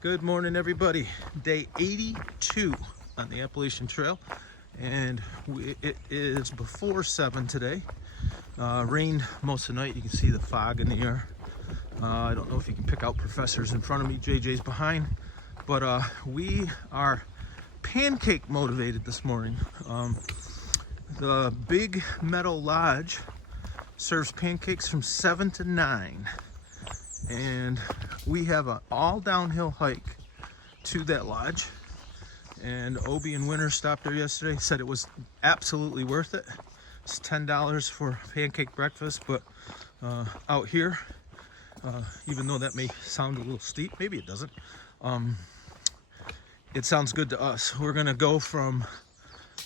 Good morning, everybody. Day 82 on the Appalachian Trail, and it is before 7 today. Rained most of the night. You can see the fog in the air. I don't know if you can pick out Professor's in front of me. JJ's behind, but we are pancake motivated this morning. The Big Meadows Lodge serves pancakes from 7 to 9. And we have an all downhill hike to that lodge, and Obi and Winter stopped there yesterday, said it was absolutely worth it. It's $10 for pancake breakfast, but out here, even though that may sound a little steep, maybe it doesn't, it sounds good to us. We're gonna go from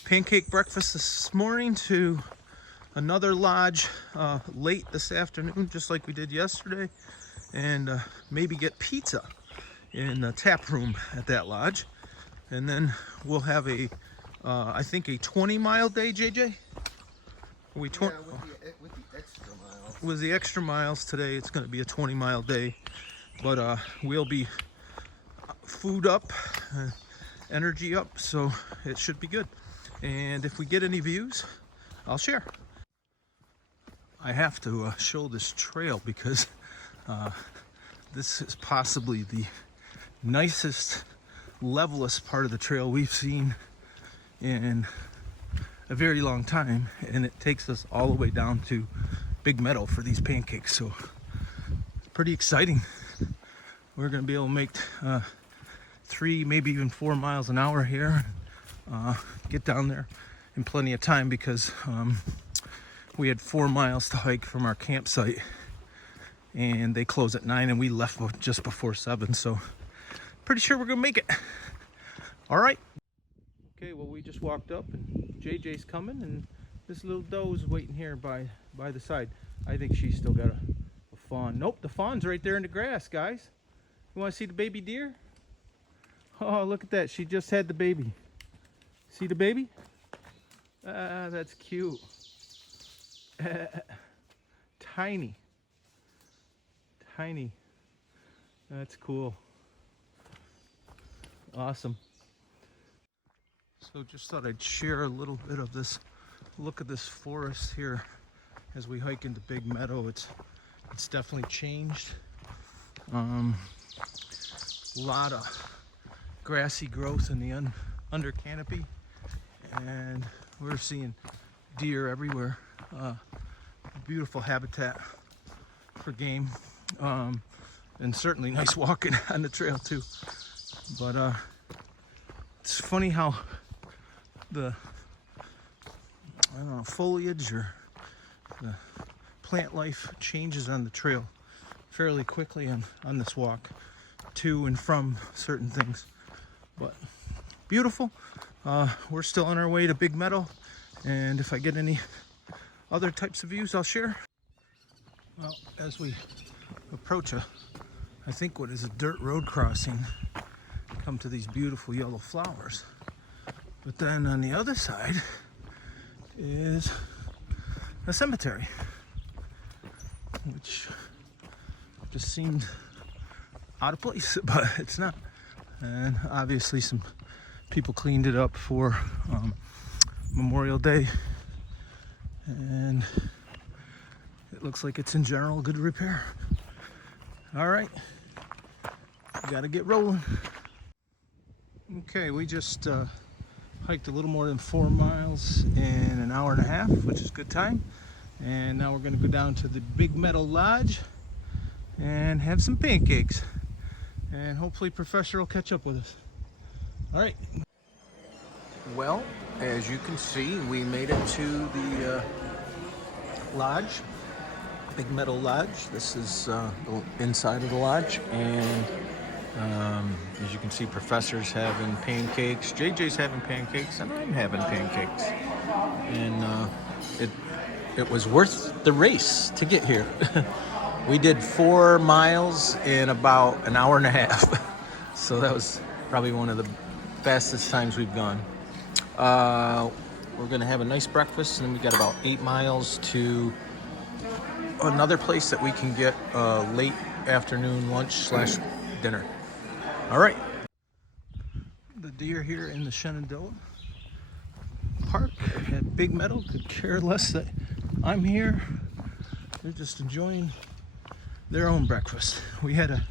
pancake breakfast this morning to another lodge late this afternoon, just like we did yesterday, and maybe get pizza in the tap room at that lodge. And then we'll have a I think a 20-mile day, JJ? With the extra miles. With the extra miles today, it's going to be a 20-mile day, but we'll be food up, energy up, so it should be good. And if we get any views, I'll share. I have to show this trail because this is possibly the nicest, levelest part of the trail we've seen in a very long time, and it takes us all the way down to Big Meadow for these pancakes, so pretty exciting. We're gonna be able to make 3, maybe even 4 miles an hour here, get down there in plenty of time, because we had 4 miles to hike from our campsite, and they close at 9, and we left just before 7, so pretty sure we're gonna make it. All right. Okay, well, we just walked up, and JJ's coming, and this little doe's waiting here by the side. I think she's still got a fawn. Nope, the fawn's right there in the grass, guys. You want to see the baby deer? Oh, look at that. She just had the baby. See the baby? That's cute. Tiny. That's cool. Awesome. So just thought I'd share a little bit of this look at this forest here as we hike into Big Meadow. It's definitely changed. A lot of grassy growth in the under canopy, and we're seeing deer everywhere. Beautiful habitat for game, and certainly nice walking on the trail too. But it's funny how the foliage or the plant life changes on the trail fairly quickly on this walk to and from certain things. But beautiful. We're still on our way to Big Meadow, and if I get any other types of views, I'll share. Well, as we approach I think what is a dirt road crossing, come to these beautiful yellow flowers. But then on the other side is a cemetery, which just seemed out of place, but it's not. And obviously some people cleaned it up for Memorial Day, and it looks like it's in general good repair. All right, gotta get rolling. Okay, we just hiked a little more than 4 miles in an hour and a half, which is good time. And now we're gonna go down to the Big Meadows Lodge and have some pancakes. And hopefully Professor will catch up with us. All right. Well, as you can see, we made it to the lodge, Big Meadows Lodge. This is the inside of the lodge, and as you can see, Professor's having pancakes, JJ's having pancakes, and I'm having pancakes. And it was worth the race to get here. We did 4 miles in about an hour and a half. So that was probably one of the fastest times we've gone. We're gonna have a nice breakfast, and then we got about 8 miles to another place that we can get late afternoon lunch / dinner. All right. The deer here in the Shenandoah Park at Big Meadow could care less that I'm here. They're just enjoying their own breakfast. We had a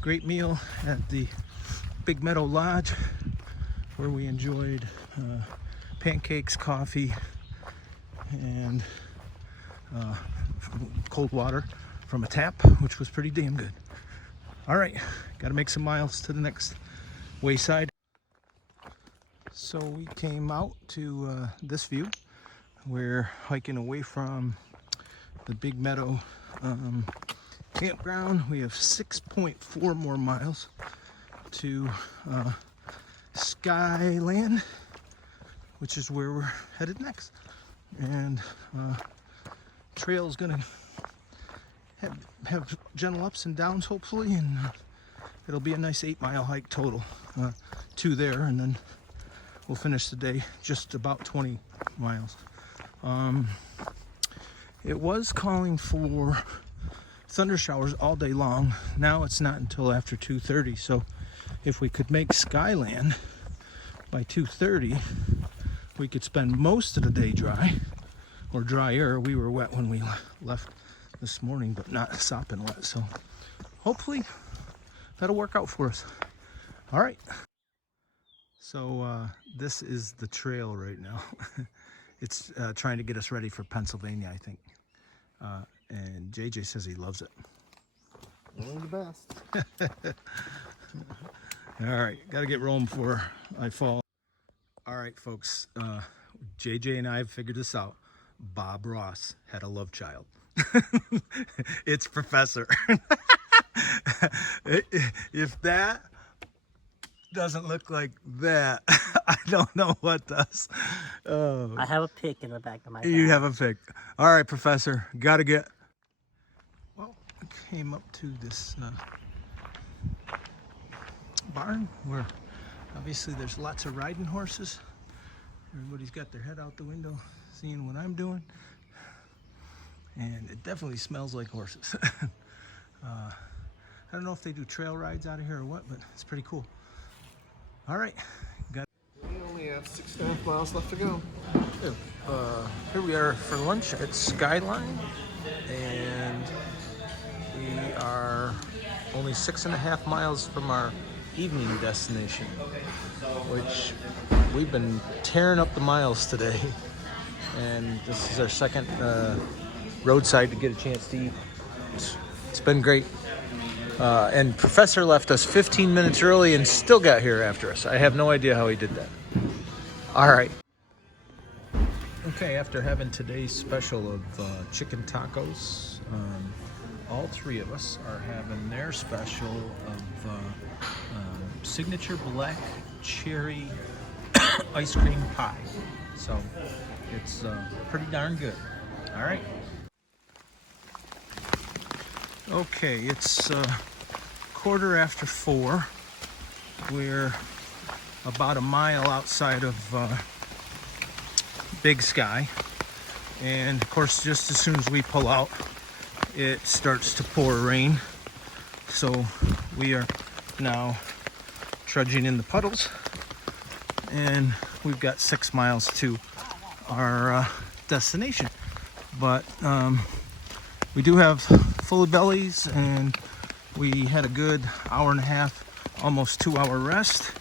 great meal at the Big Meadow Lodge where we enjoyed pancakes, coffee, and cold water from a tap, which was pretty damn good. All right, got to make some miles to the next wayside. So we came out to this view. We're hiking away from the Big Meadow campground. We have 6.4 more miles to Skyline, which is where we're headed next. And trail is gonna have gentle ups and downs, hopefully, and it'll be a nice 8-mile hike total to there, and then we'll finish the day just about 20 miles. It was calling for thunder showers all day long. Now it's not until after 2:30, so if we could make Skyland by 2:30, we could spend most of the day dry, or drier. We were wet when we left this morning, but not sopping wet, so hopefully that'll work out for us. All right. So this is the trail right now. It's trying to get us ready for Pennsylvania, I think. And JJ says he loves it. Only the best. All right, got to get rolling before I fall. All right, folks. JJ and I have figured this out. Bob Ross had a love child. It's Professor. If that doesn't look like that, I don't know what does. I have a pick in the back of my bag. You have a pick. All right, Professor. Got to get... Well, we came up to this barn where obviously there's lots of riding horses. Everybody's got their head out the window seeing what I'm doing. And it definitely smells like horses. I don't know if they do trail rides out of here or what, but it's pretty cool. All right. We only have 6.5 miles left to go. Here we are for lunch at Skyline, and we are only 6.5 miles from our evening destination, which we've been tearing up the miles today, and this is our second roadside to get a chance to eat. It's been great. And Professor left us 15 minutes early and still got here after us. I have no idea how he did that. All right. Okay, after having today's special of chicken tacos, all three of us are having their special of signature black cherry ice cream pie. So it's pretty darn good. All right. Okay, it's 4:15. We're about a mile outside of Big Sky, and of course just as soon as we pull out it starts to pour rain, so we are now trudging in the puddles, and we've got 6 miles to our destination, but we do have full bellies, and we had a good hour and a half, almost 2-hour rest,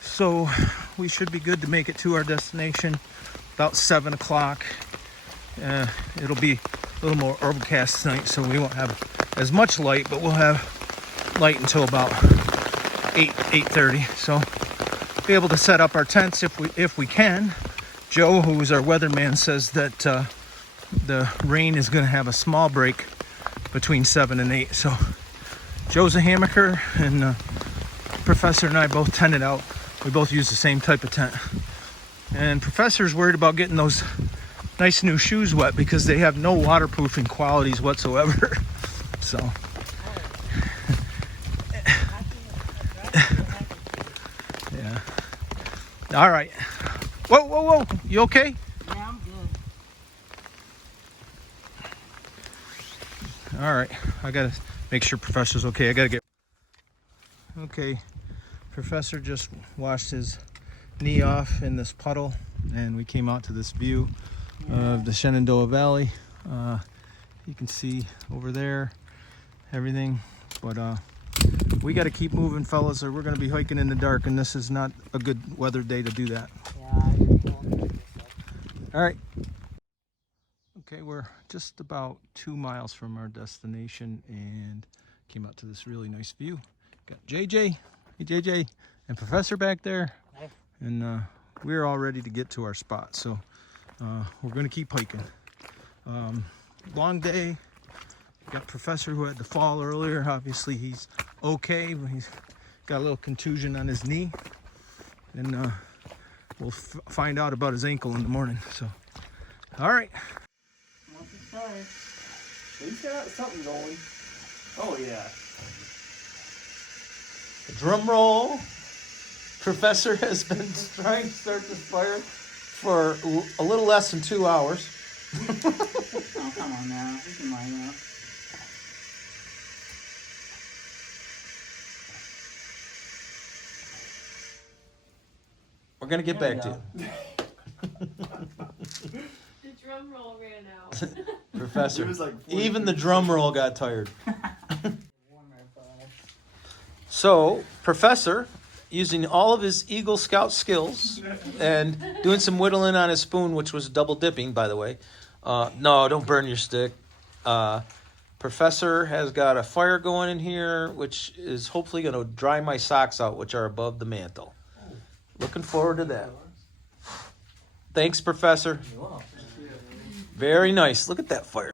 so we should be good to make it to our destination about 7 o'clock. It'll be a little more overcast tonight, so we won't have as much light, but we'll have light until about 8:30. So be able to set up our tents if we can. Joe, who is our weatherman, says that the rain is going to have a small break between 7 and 8. So Joe's a hammocker, and Professor and I both tented out. We both use the same type of tent. And Professor's worried about getting those nice new shoes wet because they have no waterproofing qualities whatsoever. So yeah. All right. Whoa, whoa, whoa. You okay? Yeah, I'm good. All right. I gotta make sure Professor's okay. I gotta get. Okay, Professor just washed his knee off in this puddle, and we came out to this view of the Shenandoah Valley. You can see over there everything, but we got to keep moving, fellas, or we're going to be hiking in the dark, and this is not a good weather day to do that. All right. Okay, we're just about 2 miles from our destination and came out to this really nice view. Got JJ, hey JJ, and Professor back there, and we're all ready to get to our spot. So we're going to keep hiking. Long day. Got Professor who had to fall earlier. Obviously he's okay, but he's got a little contusion on his knee, and we'll find out about his ankle in the morning. So, all right. He's got something going. Oh yeah. Drum roll. Professor has been trying to start this fire for a little less than 2 hours. Oh, come on now. You can line up. We're going to get back to you. The drum roll ran out. Professor, It was like 40 even the drum roll got tired. So, Professor, using all of his Eagle Scout skills and doing some whittling on his spoon, which was double dipping, by the way. No, don't burn your stick. Professor has got a fire going in here, which is hopefully going to dry my socks out, which are above the mantle. Looking forward to that. Thanks, Professor. Very nice. Look at that fire.